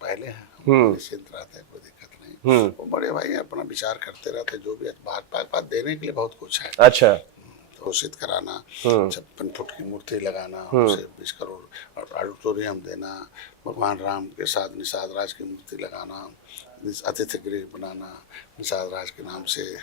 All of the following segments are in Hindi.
पहले हैं, निश्चिंत रहते हैं, कोई दिक्कत नहीं। वो बड़े भाई अपना विचार करते रहते, जो भी भाजपा के पास देने के लिए बहुत कुछ है। अच्छा। घोषित कराना, 56 फुट की मूर्ति लगाना, उसे 20 करोड़ ऑडिटोरियम देना, भगवान राम के साथ निषाद राज की मूर्ति लगाना, अतिथि गृह बनाना निषाद राज के नाम से,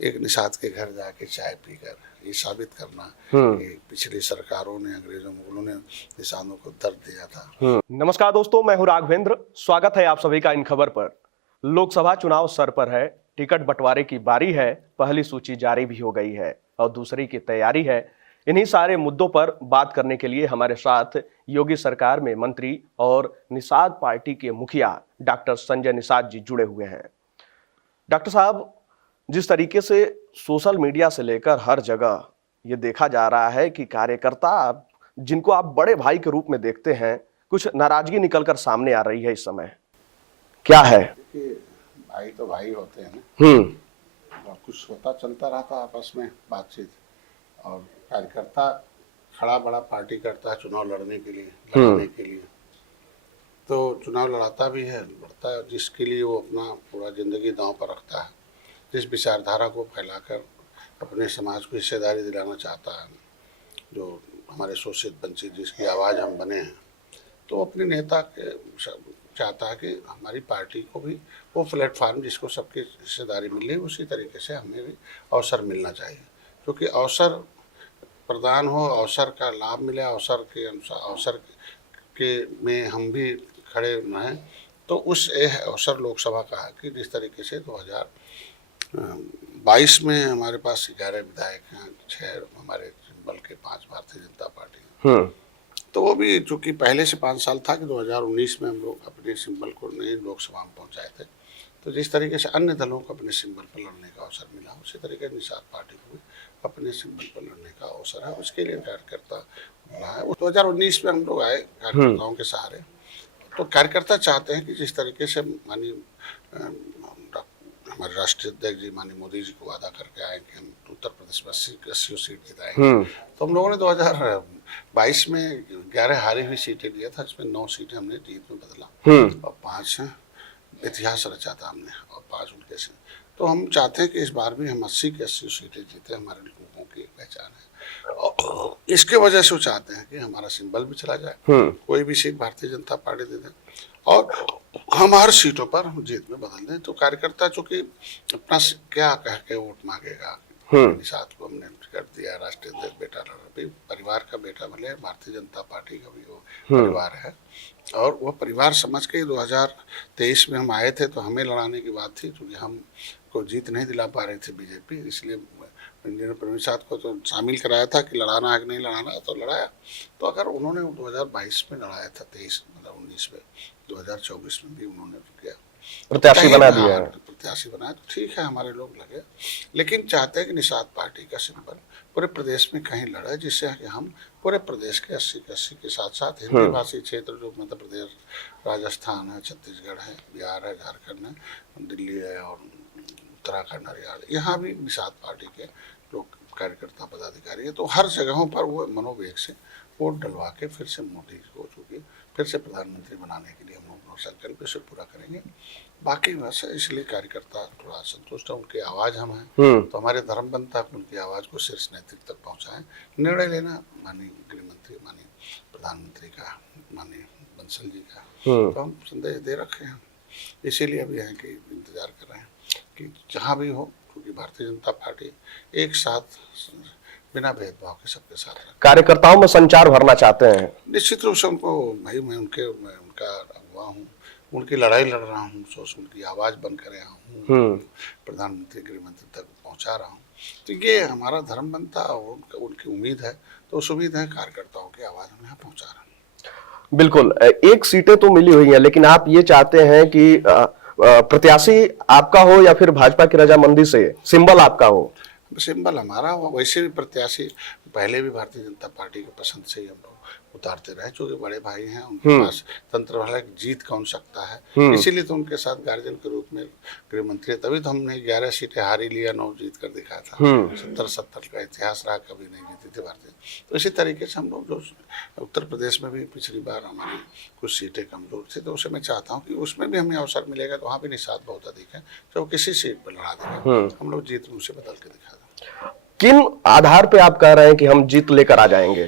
एक निषाद के घर जाके चाय पीकर ये साबित करना कि पिछली सरकारों ने, अंग्रेजों मुगलों ने निषादों को दर्द दिया था। नमस्कार दोस्तों, मैं हूं राघवेंद्र। स्वागत है आप सभी का इन खबर पर। लोकसभा चुनाव सर पर है, टिकट बंटवारे की बारी है, पहली सूची जारी भी हो गई है और दूसरी की तैयारी है। इन्हीं सारे मुद्दों पर बात करने के लिए हमारे साथ योगी सरकार में मंत्री और निषाद पार्टी के मुखिया डॉक्टर संजय निषाद जी जुड़े हुए हैं। डॉक्टर साहब, जिस तरीके से सोशल मीडिया से लेकर हर जगह ये देखा जा रहा है कि कार्यकर्ता जिनको आप बड़े भाई के रूप में देखते हैं, कुछ नाराजगी निकलकर सामने आ रही है इस समय, क्या है? देखिए, भाई तो भाई होते हैं ना, और कुछ होता चलता रहता आपस में बातचीत, और कार्यकर्ता खड़ा बड़ा पार्टी करता है चुनाव लड़ने के लिए, लड़ने के लिए, तो चुनाव लड़ाता भी है, लड़ता है, जिसके लिए वो अपना पूरा जिंदगी दांव पर रखता है, जिस विचारधारा को फैलाकर अपने समाज को हिस्सेदारी दिलाना चाहता है, जो हमारे शोषित वंचित जिसकी आवाज़ हम बने हैं, तो अपने नेता के चाहता है कि हमारी पार्टी को भी वो प्लेटफार्म जिसको सबकी हिस्सेदारी मिले, उसी तरीके से हमें भी अवसर मिलना चाहिए, क्योंकि अवसर प्रदान हो, अवसर का लाभ मिले, अवसर के अनुसार अवसर के में हम भी खड़े रहें। तो उस अवसर लोकसभा का है कि जिस तरीके से 2022 में हमारे पास 11 विधायक हैं, 6 हमारे सिंबल के, 5 भारतीय जनता पार्टी, तो वो भी चूँकि पहले से 5 साल था कि 2019 में हम लोग अपने सिंबल को नई लोकसभा में पहुँचाए थे, तो जिस तरीके से अन्य दलों को अपने सिंबल पर लड़ने का अवसर मिला, उसी तरीके से निषाद पार्टी को भी अपने सिंबल पर लड़ने का अवसर है। उसके लिए कार्यकर्ता रहा है। 2019 में हम लोग आए कार्यकर्ताओं के सहारे, तो कार्यकर्ता चाहते हैं कि जिस तरीके से माननीय हमारे राष्ट्रीय अध्यक्ष जी माननीय मोदी जी को वादा करके आए कि हम उत्तर प्रदेश में 80 सीट जिताएंगे, तो हम लोगों ने 2022 में 11 हारी हुई सीटें लिया था, इसमें 9 सीटें हमने जीत में बदला और 5 इतिहास रचा था हमने, और 5 उनके से। तो हम चाहते हैं कि इस बार भी हम 80 की 80 सीटें जीते, हमारे लोगों की पहचान है, और इसके वजह से वो चाहते हैं कि हमारा सिंबल भी चला जाए, कोई भी सीट भारतीय जनता पार्टी दे दें और हम हर सीटों पर जीत में बदल दें। तो कार्यकर्ता चूंकि अपना क्या कह के वोट मांगेगा, निषाद को हमने कर दिया राष्ट्रीय अध्यक्ष बेटा लड़ा, परिवार का बेटा भले, भारतीय जनता पार्टी का भी वो परिवार है, और वो परिवार समझ के 2023 में हम आए थे, तो हमें लड़ाने की बात थी, क्योंकि हम को जीत नहीं दिला पा रही थी बीजेपी, इसलिए इंजीनियर प्रवीण साहब को तो शामिल कराया था कि लड़ाना है कि नहीं लड़ाना है, तो लड़ाया। तो अगर उन्होंने 2022 में लड़ाया था, 23 मतलब 19 में, 2024 में भी उन्होंने किया, प्रत्याशी बना दिया है, प्रत्याशी बनाया, तो ठीक है, हमारे लोग लगे, लेकिन चाहते हैं कि निषाद पार्टी का सिंबल पूरे प्रदेश में कहीं लड़े, जिससे कि हम पूरे प्रदेश के 80 के साथ साथ हिंदी भाषी क्षेत्र जो मध्य प्रदेश, राजस्थान है, छत्तीसगढ़ है, बिहार है, झारखंड है, दिल्ली है, और उत्तराखंड, हरियाणा, यहाँ भी निषाद पार्टी के लोग कार्यकर्ता पदाधिकारी है, तो हर जगहों पर वो मनोवेग से वोट डलवा के फिर से मोदी को चूँकि फिर से प्रधानमंत्री बनाने के लिए हम लोग संकल्प से पूरा करेंगे। बाकी वैसे इसलिए कार्यकर्ता थोड़ा संतुष्ट है, उनकी आवाज़ हम हैं, तो हमारे धर्म बनता है उनकी आवाज़ को शीर्ष नेतृत्व तक पहुँचाएं। निर्णय लेना माननीय गृह मंत्री, माननीय प्रधानमंत्री का, माननीय बंसल जी का, तो हम संदेश दे रखे हैं, इसीलिए अभी यहाँ के इंतजार कर रहे हैं कि जहाँ भी हो, क्योंकि भारतीय जनता पार्टी एक साथ बिना भेदभाव के सबके साथ है। कार्यकर्ताओं में संचार भरना चाहते हैं, निश्चित रूप से उनको, भाई मैं उनका अगुवा हूँ, उनकी लड़ाई लड़ रहा हूँ, उनकी आवाज़ बन कर रहा हूँ, प्रधानमंत्री गृह मंत्री तक पहुँचा रहा हूँ, तो ये हमारा धर्म बनता है, और उनकी उम्मीद है, तो उस उम्मीद है कार्यकर्ताओं की आवाज़ हम यहाँ पहुँचा रहे हैं। बिल्कुल। एक सीटें तो मिली हुई हैं, लेकिन आप ये चाहते हैं कि प्रत्याशी आपका हो या फिर भाजपा की रजामंदी से सिंबल आपका हो? सिंबल हमारा हो, वैसे भी प्रत्याशी पहले भी भारतीय जनता पार्टी के पसंद से ही हम लोग उतारते रहे, चूंकि बड़े भाई हैं, उनके पास तंत्र वाला जीत कौन सकता है, इसीलिए तो उनके साथ गार्जियन के रूप में गृह मंत्री, तभी तो हमने 11 सीटें हारी लिया, 9 जीत कर दिखाया था। 70 का इतिहास रहा, कभी नहीं जीती थी भारतीय। तो इसी तरीके से हम लोग जो उत्तर प्रदेश में भी पिछली बार हमारी कुछ सीटें कमजोर थी, तो उसे मैं चाहता हूँ कि उसमें भी हमें अवसर मिलेगा, तो वहाँ भी निषाद बहुत अधिक है, तो किसी सीट पर लड़ा देगा, हम लोग जीत में उसे बदल के दिखा दें। किन आधार पे आप कह रहे हैं कि हम जीत लेकर आ जाएंगे?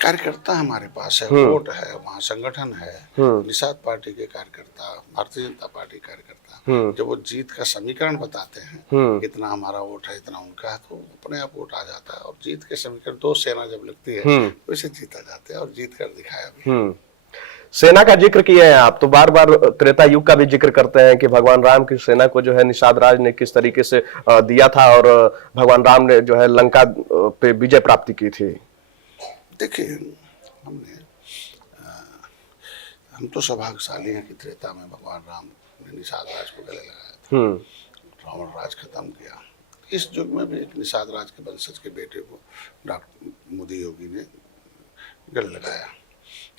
कार्यकर्ता हमारे पास है, वोट है, वहाँ संगठन है, निषाद पार्टी के कार्यकर्ता, भारतीय जनता पार्टी कार्यकर्ता, जब वो जीत का समीकरण बताते हैं, इतना हमारा वोट है, इतना उनका है, तो अपने आप वोट आ जाता है। और जीत के समीकरण, 2 सेना जब लगती है तो इसे जीता जाता है, और जीत कर दिखाया भी। सेना का जिक्र किए हैं आप, तो बार बार त्रेता युग का भी जिक्र करते हैं कि भगवान राम की सेना को जो है निषाद राज ने किस तरीके से दिया था, और भगवान राम ने जो है लंका पे विजय प्राप्ति की थी। देखिए, हम तो सौभाग्यशाली हैं कि त्रेता में भगवान राम ने निषाद राज को गले लगाया था, रावण राज खत्म किया। इस युग में भी एक निषाद राज के वंशज के बेटे को डॉक्टर मोदी योगी ने गले लगाया,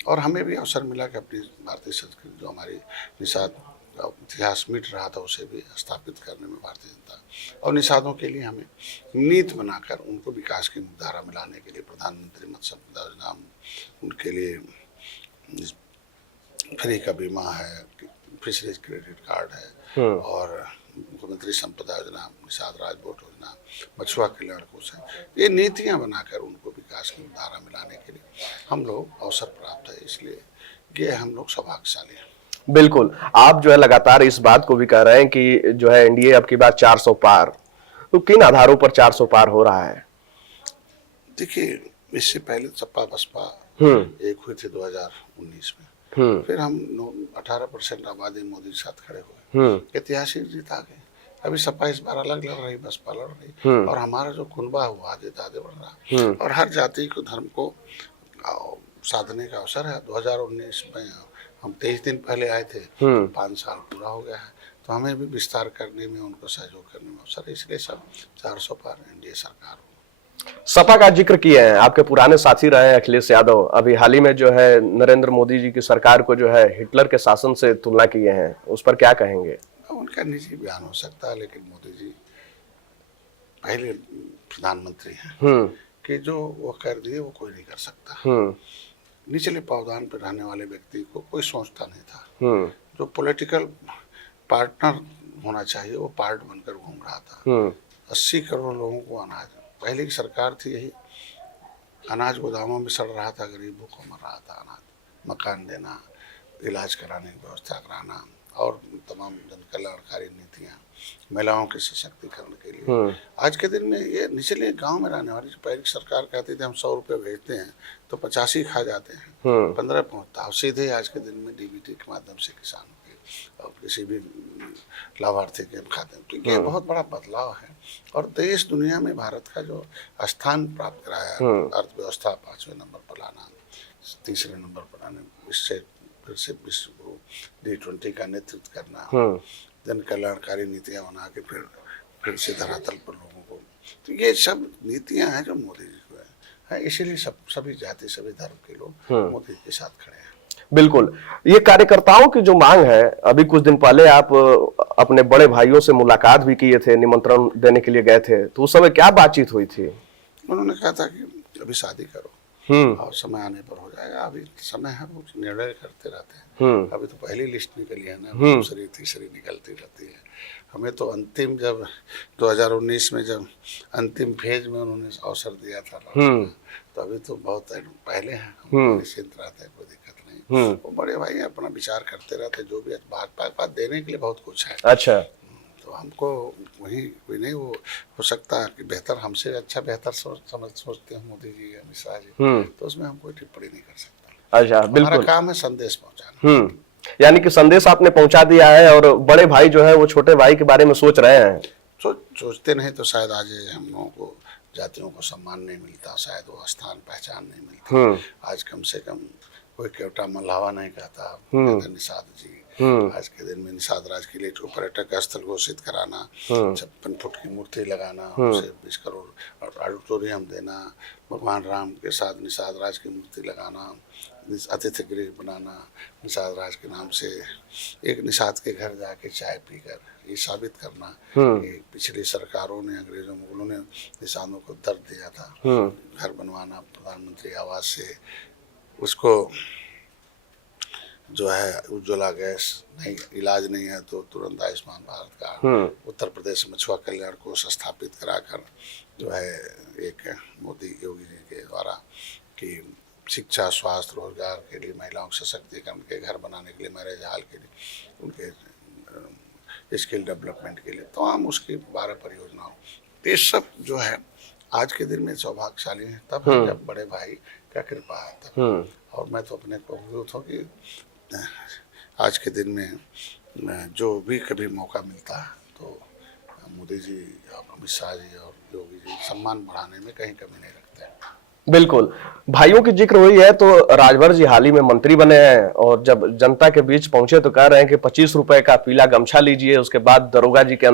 और हमें भी अवसर मिला कि अपनी भारतीय संस्कृति, जो हमारी निषाद का इतिहास मिट रहा था, उसे भी स्थापित करने में भारतीय जनता और निषादों के लिए हमें नीति बनाकर उनको विकास की मुख्यधारा में लाने के लिए प्रधानमंत्री मत्स्य संपदा योजना, उनके लिए फ्री का बीमा है, फिशरीज क्रेडिट कार्ड है, और मुख्यमंत्री संपदा योजना, निषाद राज बोट योजना, मछुआ कल्याण कोष है, ये नीतियां बनाकर उनको विकास की धारा में लाने के लिए हम लोग अवसर प्राप्त है, इसलिए ये हम लोग सौभाग्यशाली हैं। बिल्कुल, आप जो है लगातार इस बात को भी कह रहे हैं कि जो है एनडीए अब की बार 400 पार, तो किन आधारों पर 400 पार हो रहा है? देखिए, इससे पहले सपा बसपा एक हुई थी 2019 में, फिर हम 18% आबादी मोदी के साथ खड़े हुए, ऐतिहासिक जीत आ गई। अभी सपा इस बार अलग लड़ रही, बसपा लड़ रही, और हमारा जो कुनबा हुआ आगे आगे बढ़ रहा, और हर जाति को, धर्म को साधने का अवसर है। 2019 में हम 23 दिन पहले आए थे, 5 साल पूरा हो गया है, तो हमें भी विस्तार करने में, उनको सहयोग करने में अवसर है, इसलिए सब 400 पार एनडीए सरकार हो। सपा का जिक्र किए हैं, आपके पुराने साथी रहे हैं अखिलेश यादव, अभी हाल ही में जो है नरेंद्र मोदी जी की सरकार को जो है हिटलर के शासन से तुलना किए हैं, उस पर क्या कहेंगे? उनका निजी बयान हो सकता है, लेकिन मोदी जी पहले प्रधानमंत्री हैं कि जो वो कर दिए वो कोई नहीं कर सकता। निचले पावदान पर रहने वाले व्यक्ति को कोई सोचता नहीं था, जो पॉलिटिकल पार्टनर होना चाहिए वो पार्ट बनकर घूम रहा था। 80 करोड़ लोगों को अनाज, पहले की सरकार थी यही, अनाज गोदामों में सड़ रहा था, गरीबों को मर रहा था, अनाज, मकान देना, इलाज कराने की व्यवस्था कराना, और तमाम जन कल्याणकारी नीतियाँ, महिलाओं के सशक्तिकरण के लिए। आज के दिन में ये निचले गांव में रहने वाली, पहले की सरकार कहती थी हम 100 रुपये भेजते हैं तो 85 खा जाते हैं, 15 पहुँचता, और सीधे आज के दिन में डीबीटी के माध्यम से किसानों के और किसी भी लाभार्थी के खाते में, तो ये बहुत बड़ा बदलाव है। और देश दुनिया में भारत का जो स्थान प्राप्त कराया, अर्थव्यवस्था 5वें नंबर पर लाना, 3रे नंबर पर आने, इससे फिर से विश्व को G20 का नेतृत्व करना, जन कल्याणकारी नीतियाँ बना के फिर से धरातल पर लोगों को, तो ये सब नीतियाँ हैं जो मोदी जी को है, इसीलिए सभी जाति, सभी धर्म के लोग मोदी के साथ खड़े हैं। बिल्कुल, ये कार्यकर्ताओं की जो मांग है, अभी कुछ दिन पहले आप अपने बड़े भाइयों से मुलाकात भी किए थे, निमंत्रण देने के लिए गए थे, तो उस समय क्या बातचीत हुई थी? उन्होंने कहा था कि अभी शादी करो और समय आने पर हो जाएगा, अभी समय है, वो निर्णय करते रहते हैं। अभी तो पहली लिस्ट निकली है ना, दूसरी तीसरी निकलती रहती है। हमें तो अंतिम, जब 2019 में जब अंतिम फेज में उन्होंने अवसर दिया था, तो अभी तो बहुत पहले हैं, हम निश्चिंत रहते हैं, कोई दिक्कत नहीं। वो बड़े भाई अपना विचार करते रहते, जो भी बात देने के लिए बहुत कुछ है। अच्छा, तो हमको वही कोई नहीं, वो हो सकता है कि बेहतर, हमसे अच्छा बेहतर सोचते हैं मोदी जी, अमित शाह जी, तो उसमें हम कोई टिप्पणी नहीं कर सकता। अच्छा, बिल्कुल, हमारा काम है संदेश पहुंचाना। यानी कि संदेश आपने पहुंचा दिया है, और बड़े भाई जो है वो छोटे भाई के बारे में सोच रहे हैं। सोचते नहीं तो शायद आज हम लोगों को, जातियों को सम्मान नहीं मिलता, शायद वो स्थान पहचान नहीं मिलती। आज कम से कम कोई केवटा मल्हावा नहीं कहता निषाद जी आज के दिन में निषाद राज किले को पर्यटक स्थल घोषित कराना, 56 फुट की मूर्ति लगाना, उसे 20 करोड़ ऑडिटोरियम देना, भगवान राम के साथ निषाद राज की मूर्ति लगाना, अतिथि गृह बनाना, निषाद राज के नाम से एक निषाद के घर जाके चाय पीकर ये साबित करना कि पिछली सरकारों ने, अंग्रेजों मुगलों ने निषादों को दर्द दिया था। घर बनवाना प्रधानमंत्री आवास से, उसको जो है उज्ज्वला गैस नहीं, इलाज नहीं है तो तुरंत आयुष्मान भारत कार्ड, उत्तर प्रदेश मछुआ कल्याण कोष स्थापित कराकर जो है एक मोदी योगी जी के द्वारा कि शिक्षा, स्वास्थ्य, रोजगार के लिए, महिलाओं के सशक्तिकरण के, घर बनाने के लिए, मैरिज हॉल के लिए, उनके स्किल डेवलपमेंट के लिए, तो हम उसकी 12 परियोजनाओं, ये सब जो है आज के दिन में सौभाग्यशाली है तब है जब बड़े भाई का कृपा है तब। और मैं तो अपने को अवगत हूँ कि आज के दिन में जो भी कभी मौका मिलता है तो मोदी जी और अमित शाह जी और योगी जी सम्मान बढ़ाने में कहीं कमी नहीं रखते हैं। बिल्कुल, भाइयों की जिक्र हुई है तो राजभर जी हाल ही में मंत्री बने हैं और जब जनता के बीच पहुंचे तो कह रहे हैं कि 25 रुपए का पीला गमछा लीजिए, उसके बाद दरोगा जी के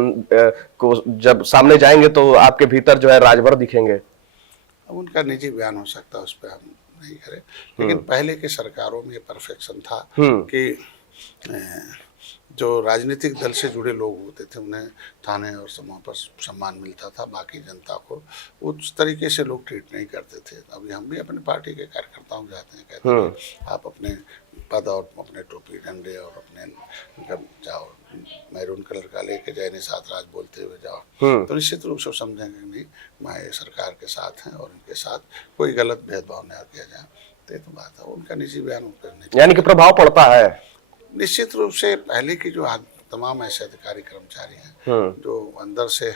को जब सामने जाएंगे तो आपके भीतर जो है राजभर दिखेंगे। अब उनका निजी बयान हो सकता है, उस पर हम नहीं करें, लेकिन पहले के सरकारों में ये परफेक्शन था कि जो राजनीतिक दल से जुड़े लोग होते थे उन्हें थाने और समूह पर सम्मान मिलता था, बाकी जनता को उस तरीके से लोग ट्रीट नहीं करते थे। अभी हम भी अपने पार्टी के कार्यकर्ताओं को जाते हैं, कहते हैं आप अपने पद और अपने टोपी डंडे और अपने जाओ, मैरून कलर का लेके जाए, निषाद राज बोलते हुए जाओ, तो निश्चित रूप से समझेंगे नहीं मैं सरकार के साथ हैं और इनके साथ कोई गलत भेदभाव न किया जाए। तो ये तो बात है, उनका निजी बयान करने यानी कि प्रभाव पड़ता है निश्चित रूप से। पहले की जो तमाम ऐसे अधिकारी कर्मचारी हैं जो अंदर से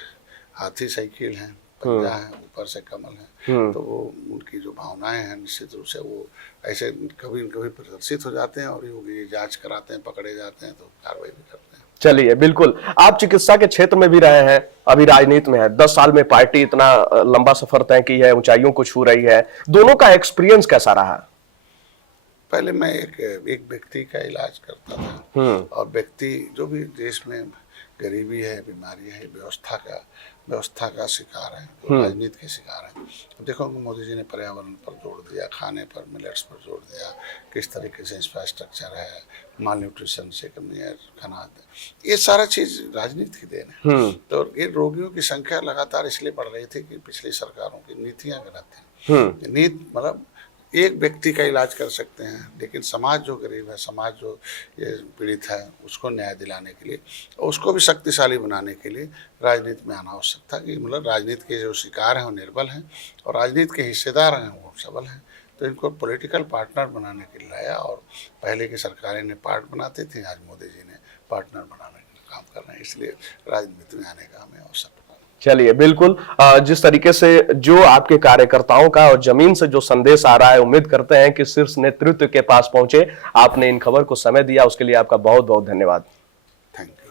हाथी साइकिल हैं, पंजा है, ऊपर से कमल है, तो वो उनकी जो भावनाएं हैं निश्चित रूप से वो ऐसे कभी न कभी प्रदर्शित हो जाते हैं और योगी जांच कराते हैं, पकड़े जाते हैं तो कार्रवाई भी करते हैं। चलिए, बिल्कुल, आप चिकित्सा के क्षेत्र में भी रहे हैं, अभी राजनीति में है, 10 साल में पार्टी इतना लंबा सफर तय की है, ऊंचाइयों को छू रही है, दोनों का एक्सपीरियंस कैसा रहा? पहले मैं एक व्यक्ति का इलाज करता था और व्यक्ति जो भी देश में गरीबी है, बीमारी है, व्यवस्था का शिकार है, राजनीति के शिकार है। अब देखो मोदी जी ने पर्यावरण पर जोर दिया, खाने पर, मिलेट्स पर जोर दिया, किस तरीके से इंफ्रास्ट्रक्चर है, माल न्यूट्रिशन से कमी है, खाना, ये सारा चीज राजनीति की देन है। तो ये रोगियों की संख्या लगातार इसलिए बढ़ रही थी कि पिछली सरकारों की नीतियां गलत थी। नीति मतलब एक व्यक्ति का इलाज कर सकते हैं, लेकिन समाज जो गरीब है, समाज जो ये पीड़ित है, उसको न्याय दिलाने के लिए, उसको भी शक्तिशाली बनाने के लिए राजनीति में आना आवश्यक था कि मतलब राजनीति के जो शिकार हैं वो निर्बल हैं और राजनीति के हिस्सेदार हैं वो सबल हैं। तो इनको पॉलिटिकल पार्टनर बनाने के लिए लाया और पहले की सरकारें ने पार्ट बनाते थे, आज मोदी जी ने पार्टनर बनाने का काम कर रहे हैं, इसलिए राजनीति में आने का हमें अवसर। चलिए, बिल्कुल, जिस तरीके से जो आपके कार्यकर्ताओं का और जमीन से जो संदेश आ रहा है, उम्मीद करते हैं कि शीर्ष नेतृत्व के पास पहुंचे। आपने इन खबर को समय दिया, उसके लिए आपका बहुत बहुत धन्यवाद। Thank you.